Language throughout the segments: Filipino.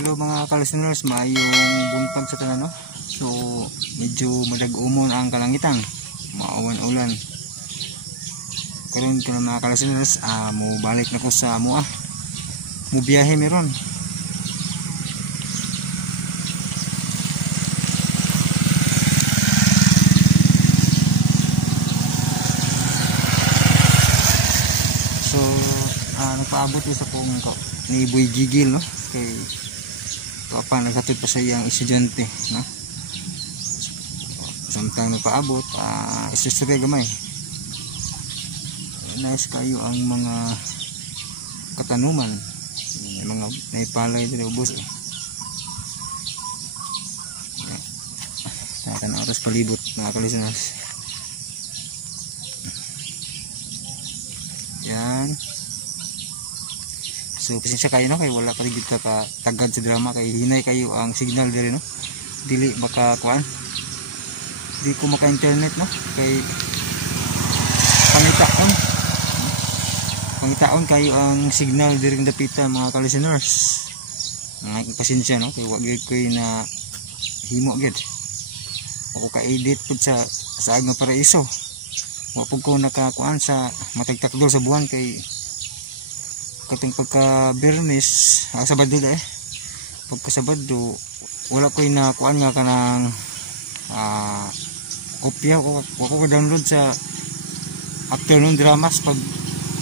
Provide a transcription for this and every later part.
Hello mga ka-listeners, maayong buntag sa tanan, no? So medyo madag-umon ang kalangitan, mauwan-ulan. Karon kana mga ka-listeners, mo balik na ko sa mo biyahe meron. So nagpaabot sa pong ni Boy Gigil, no? Kay papa naghatid pa sa iyang estudyante, no? Samtang nagpaabot, istorya gamay. Nice kayo ang mga katanuman, mga naipalay dito ubos. Tanaw tas palibot mga ka-listeners. Yan. So pasensya kayo, no, kay wala pa rin ka tagad sa drama, kay hinay kayo ang signal diri, no. Dili baka kuan. Di ko maka-internet, no, kay pangitaon kayo ang signal diri dapitan mga ka-listeners. Mga pasensya, no, kay wa gyud ko na himo gyud. Ako ka-edit pud sa Agno Paraiso. Wa pud ko nakakuan sa matagtakdol sa buwan, kay katong pagka Bernes, Sabado pagka Sabado wala ko na kuan nga kanang kopya ko download sa afternoon dramas pag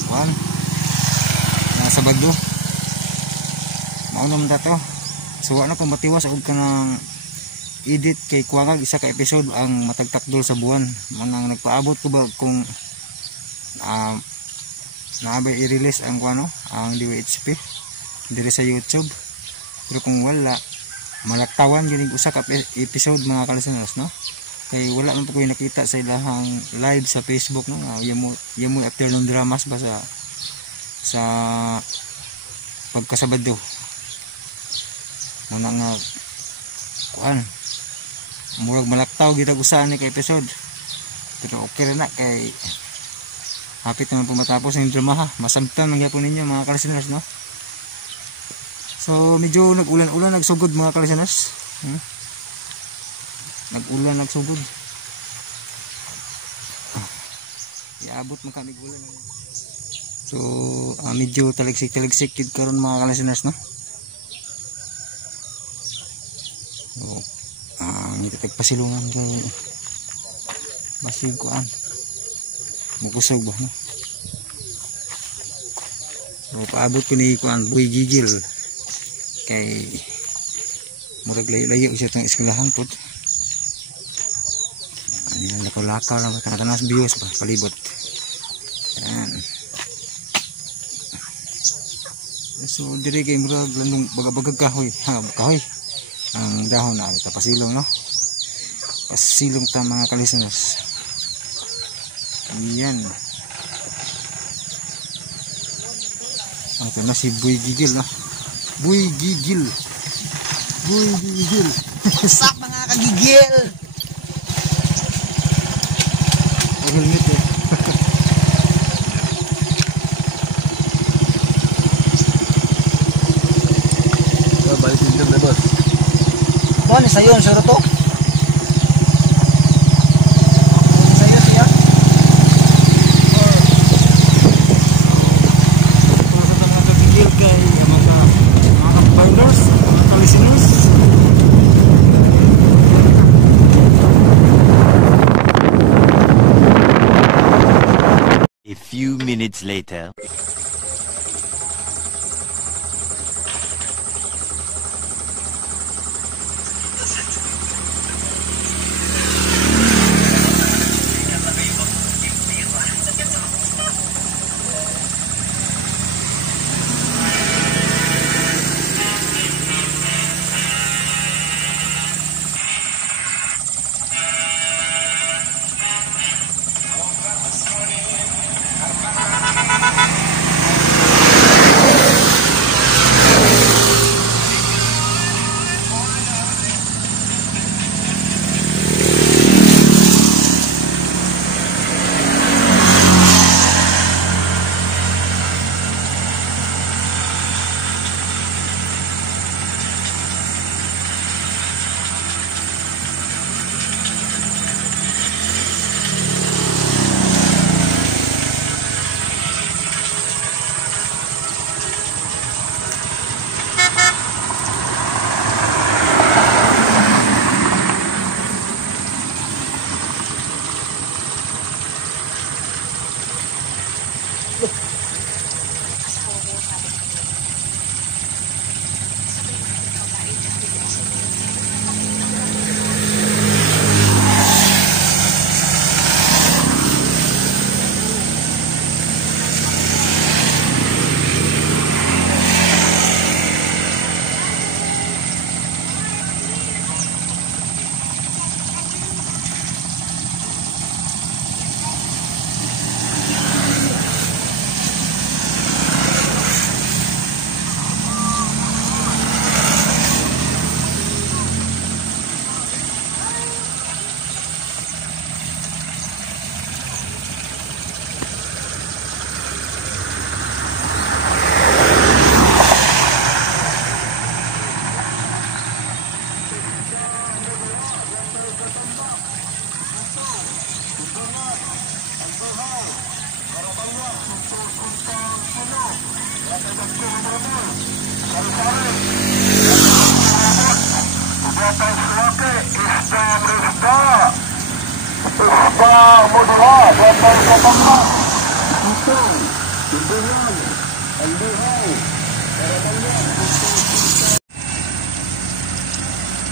kuan na Sabado. Mao naman dato. So wala ko matiwas og kanang edit, kay kuwagag isa ka episode ang matagtakdol sa buwan. Manang nagpaabot ko ba kung naabay i-release ang kuano, ang DWHP diri sa YouTube. Pero kung wala, malaktawan ginig usa ka episode mga ka-listeners, no? Kay wala man po ko nakita sa ilahang live sa Facebook, no? Yamo afternoon dramas ba sa pagkasabado. Muna nga kuan, murag malaktaw gitag usahan ni ka episode. Pero okay na kay hapit naman po matapos ang drama, masamtan ang yapon ninyo mga ka-listeners, no? So medyo nag-ulan-ulan, nagsugod mga ka-listeners. Nag-ulan, nagsugod. Iabot mo kami gulan. So medyo taligsik-taligsik kid karon mga ka-listeners, no? So nitagpasilungan kay masig kuan. Mukusog ba, no? So paabot ko ni kuan Boy Gigil, kay murag layo siya tang eskwelahan pod. Ani lang lakaw-lakaw lang tanas bios ba palibot. Yan. So diri kay murag landong bagag kahoy, kahoy ang dahon na pasilong, no? Pasilong ta mga ka-listeners. Yan. Ito na si Boy Gigil, no? Boy Gigil. Boy Gigil. Sak mga kagigil. Helmet eh. Balik din na, boss. Ano sa'yo ang suro to? A few minutes later.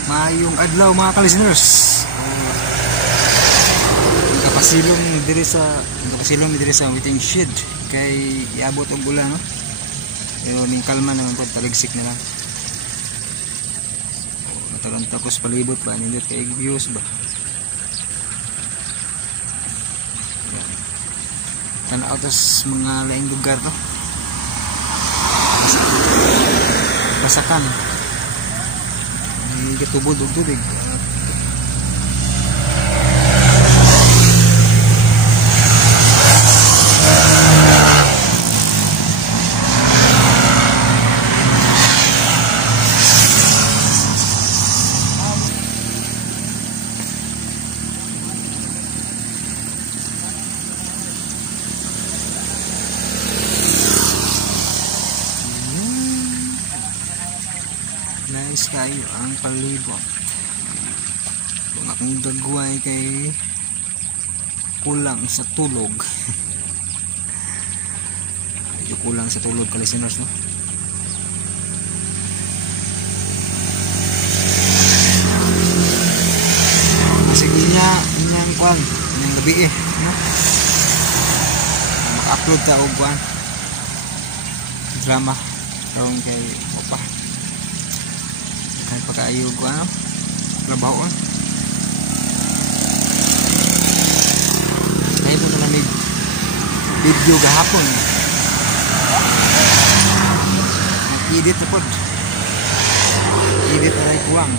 Mayong adlaw mga ka-listeners. Ang kapasilong diri sa waiting shed kay iabot og ulan no. Pero ning kalma naman pod taligsik na lang. Natalan takos palibot ba nindot kay views ba. Tanaw tos mga laing lugar to. Basakan. Ay gatubod og tubig. Nice kayo ang palibot. Kung akong gagaway kay kulang sa tulog. Medyo kulang sa tulog ka-listeners no. Kasi inyang kwan, inyang gabi no? Maka-upload ta og kwan drama karon kay opa kahit pagkaayog ko ano labawon tayo po na video gahapon nag-edit na po edit na rin kuwang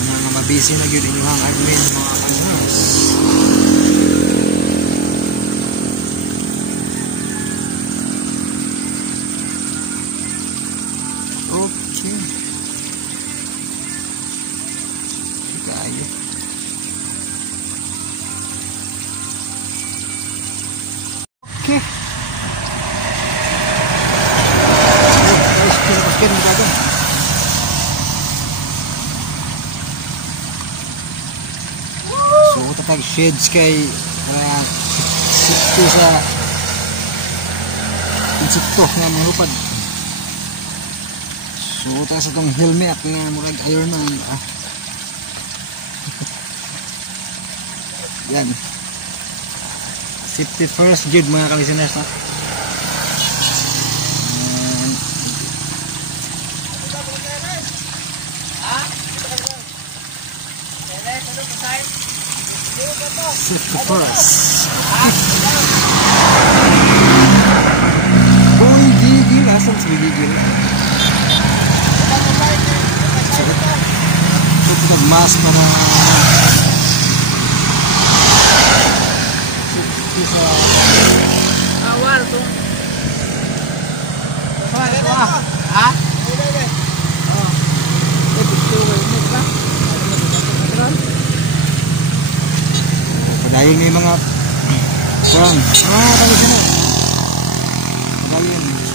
mga mabisi na yun inyong admin mga kanus. Okay. Kayo. Okay. So, tatag shades kay sikto sa insekto na malupad. So, tayo sa itong helmet na murag Iron Man. Yan. Safety first, good mga ka-listeners. Safety first. Uy, gigil. Asal sa gigil. So, mas para Awal tuh. padayon ni mga kurang. Padayon.